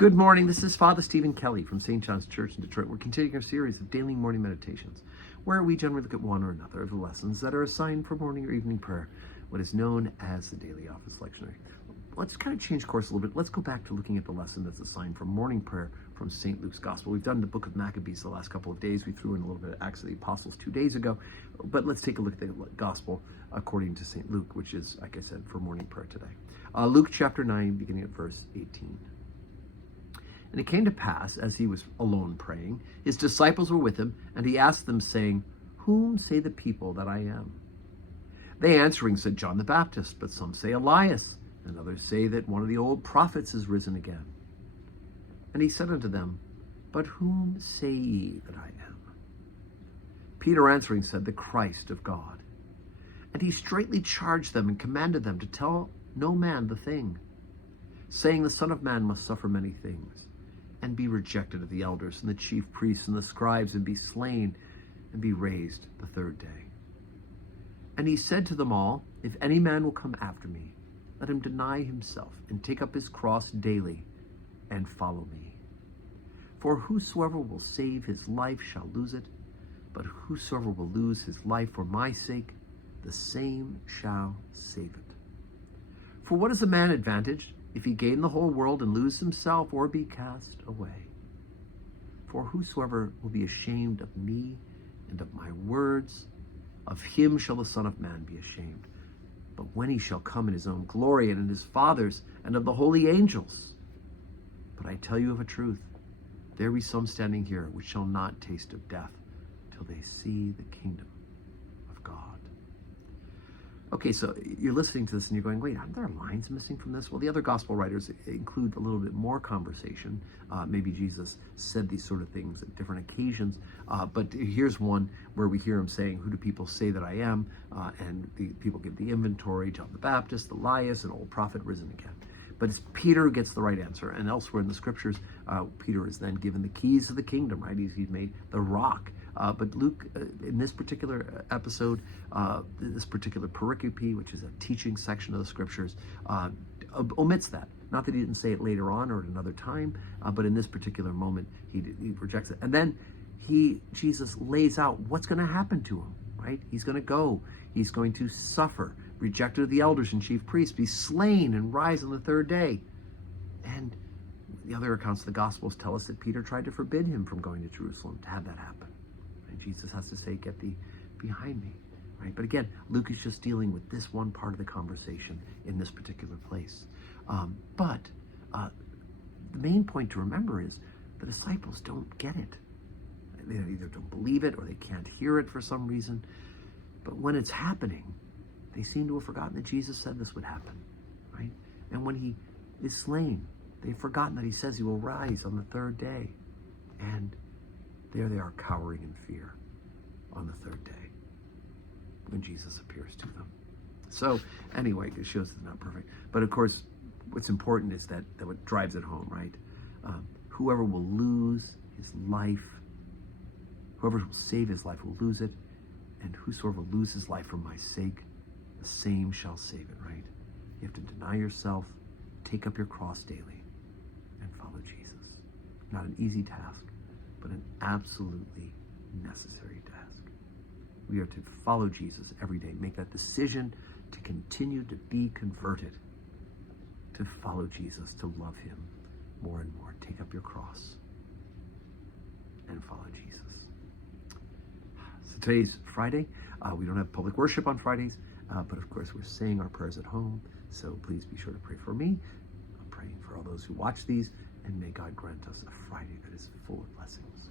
Good morning. This is Father Stephen Kelly from St. John's Church in Detroit. We're continuing our series of daily morning meditations, where we generally look at one or another of the lessons that are assigned for morning or evening prayer, what is known as the Daily Office Lectionary. Let's kind of change course a little bit. Let's go back to looking at the lesson that's assigned for morning prayer from St. Luke's Gospel. We've done the book of Maccabees the last couple of days. We threw in a little bit of Acts of the Apostles 2 days ago, but let's take a look at the Gospel according to St. Luke, which is, like I said, for morning prayer today. Luke chapter 9, beginning at verse 18. And it came to pass, as he was alone praying, his disciples were with him, and he asked them, saying, Whom say the people that I am? They answering said, John the Baptist, but some say Elias, and others say that one of the old prophets is risen again. And he said unto them, But whom say ye that I am? Peter answering said, The Christ of God. And he straitly charged them and commanded them to tell no man the thing, saying, The Son of Man must suffer many things, and be rejected of the elders and the chief priests and the scribes, and be slain, and be raised the third day. And he said to them all, If any man will come after me, let him deny himself, and take up his cross daily, and follow me. For whosoever will save his life shall lose it, but whosoever will lose his life for my sake, the same shall save it. For what is a man advantaged, if he gain the whole world and lose himself, or be cast away? For whosoever will be ashamed of me and of my words, of him shall the Son of Man be ashamed. But when he shall come in his own glory, and in his Father's, and of the holy angels. But I tell you of a truth, there be some standing here which shall not taste of death till they see the kingdom of God. Okay, so you're listening to this and you're going, wait, aren't there lines missing from this? Well, the other gospel writers include a little bit more conversation. Maybe Jesus said these sort of things at different occasions. But here's one where we hear him saying, Who do people say that I am? And the people give the inventory, John the Baptist, Elias, an old prophet risen again. But it's Peter who gets the right answer. And elsewhere in the scriptures, Peter is then given the keys of the kingdom, right? He's made the rock. But Luke, in this particular episode, this particular pericope, which is a teaching section of the scriptures, omits that. Not that he didn't say it later on or at another time, but in this particular moment, he rejects it. And then Jesus lays out what's going to happen to him, right? He's going to go. He's going to suffer, rejected of the elders and chief priests, be slain and rise on the third day. And the other accounts of the Gospels tell us that Peter tried to forbid him from going to Jerusalem to have that happen. And Jesus has to say, Get thee behind me, right? But again, Luke is just dealing with this one part of the conversation in this particular place. But the main point to remember is the disciples don't get it. They either don't believe it or they can't hear it for some reason. But when it's happening, they seem to have forgotten that Jesus said this would happen, right? And when he is slain, they've forgotten that he says he will rise on the third day. And there they are cowering in fear on the third day when Jesus appears to them. So anyway, it shows it's not perfect. But of course, what's important is that what drives it home, right? Whoever will lose his life, whoever will save his life will lose it. And whosoever will lose his life for my sake, the same shall save it, right? You have to deny yourself, take up your cross daily, and follow Jesus. Not an easy task, but an absolutely necessary task. We are to follow Jesus every day. Make that decision to continue to be converted, to follow Jesus, to love him more and more. Take up your cross and follow Jesus. So today's Friday. We don't have public worship on Fridays, but of course we're saying our prayers at home. So please be sure to pray for me. I'm praying for all those who watch these, and may God grant us a Friday that is full of blessings.